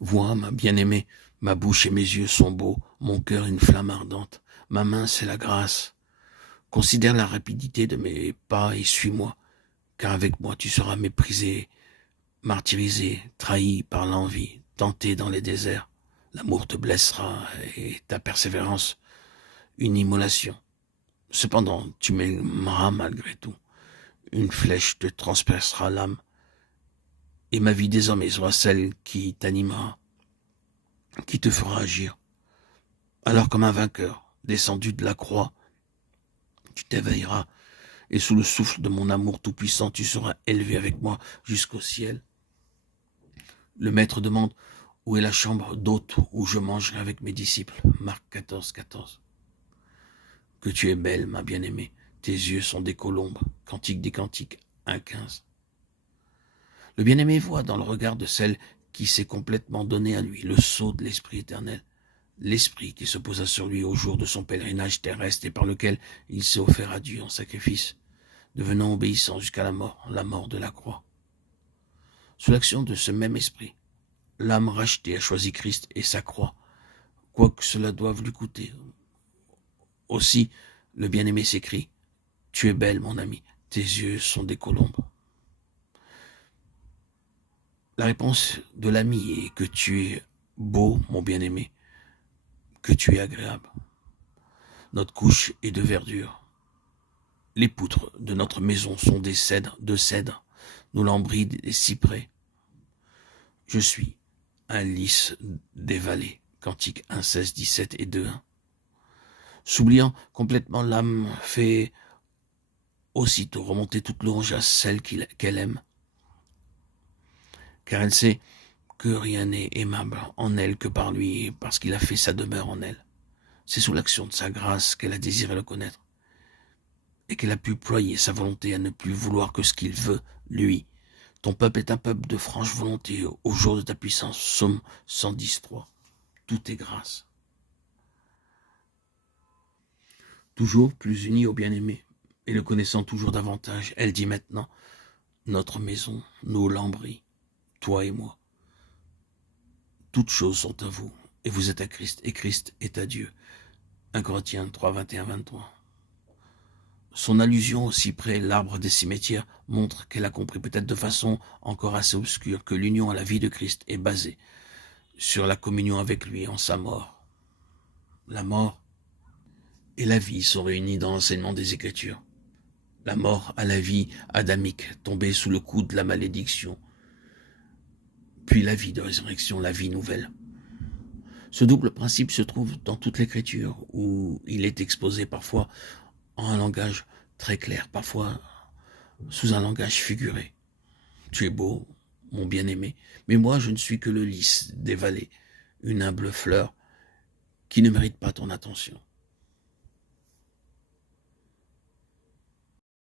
Vois, ma bien-aimée, ma bouche et mes yeux sont beaux, mon cœur une flamme ardente, ma main c'est la grâce. Considère la rapidité de mes pas et suis-moi, car avec moi tu seras méprisé, martyrisé, trahi par l'envie, tenté dans les déserts. L'amour te blessera et ta persévérance une immolation. Cependant, tu m'aimeras malgré tout. Une flèche te transpercera l'âme, et ma vie désormais sera celle qui t'animera, qui te fera agir. Alors comme un vainqueur, descendu de la croix, tu t'éveilleras, et sous le souffle de mon amour tout-puissant, tu seras élevé avec moi jusqu'au ciel. Le maître demande, où est la chambre d'hôte où je mangerai avec mes disciples? Marc 14, 14. Que tu es belle, ma bien-aimée, tes yeux sont des colombes. Cantique des Cantiques 1, 15. Le bien-aimé voit dans le regard de celle qui s'est complètement donnée à lui le sceau de l'Esprit éternel, l'Esprit qui se posa sur lui au jour de son pèlerinage terrestre et par lequel il s'est offert à Dieu en sacrifice, devenant obéissant jusqu'à la mort de la croix. Sous l'action de ce même esprit, l'âme rachetée a choisi Christ et sa croix, quoi que cela doive lui coûter. Aussi, le bien-aimé s'écrie, « Tu es belle, mon ami, tes yeux sont des colombes. » La réponse de l'ami est que tu es beau, mon bien-aimé, que tu es agréable. Notre couche est de verdure. Les poutres de notre maison sont de cèdre, nos lambris des cyprès. Je suis un lys des vallées. Cantique 1, 16, 17 et 2, 1. S'oubliant complètement, l'âme fait aussitôt remonter toute louange à celle qu'elle aime, car elle sait que rien n'est aimable en elle que par lui, parce qu'il a fait sa demeure en elle. C'est sous l'action de sa grâce qu'elle a désiré le connaître, et qu'elle a pu ployer sa volonté à ne plus vouloir que ce qu'il veut, lui. Ton peuple est un peuple de franche volonté au jour de ta puissance. Psaume 110, 3. Tout est grâce. Toujours plus unie au bien-aimé, et le connaissant toujours davantage, elle dit maintenant, notre maison, nos lambris, toi et moi, toutes choses sont à vous, et vous êtes à Christ, et Christ est à Dieu. 1 Corinthiens 3, 21, 23. Son allusion au cyprès, l'arbre des cimetières, montre qu'elle a compris peut-être de façon encore assez obscure que l'union à la vie de Christ est basée sur la communion avec lui en sa mort. La mort et la vie sont réunies dans l'enseignement des Écritures. La mort à la vie adamique, tombée sous le coup de la malédiction, puis la vie de résurrection, la vie nouvelle. Ce double principe se trouve dans toute l'Écriture, où il est exposé parfois en un langage très clair, parfois sous un langage figuré. Tu es beau, mon bien-aimé, mais moi je ne suis que le lys des vallées, une humble fleur qui ne mérite pas ton attention.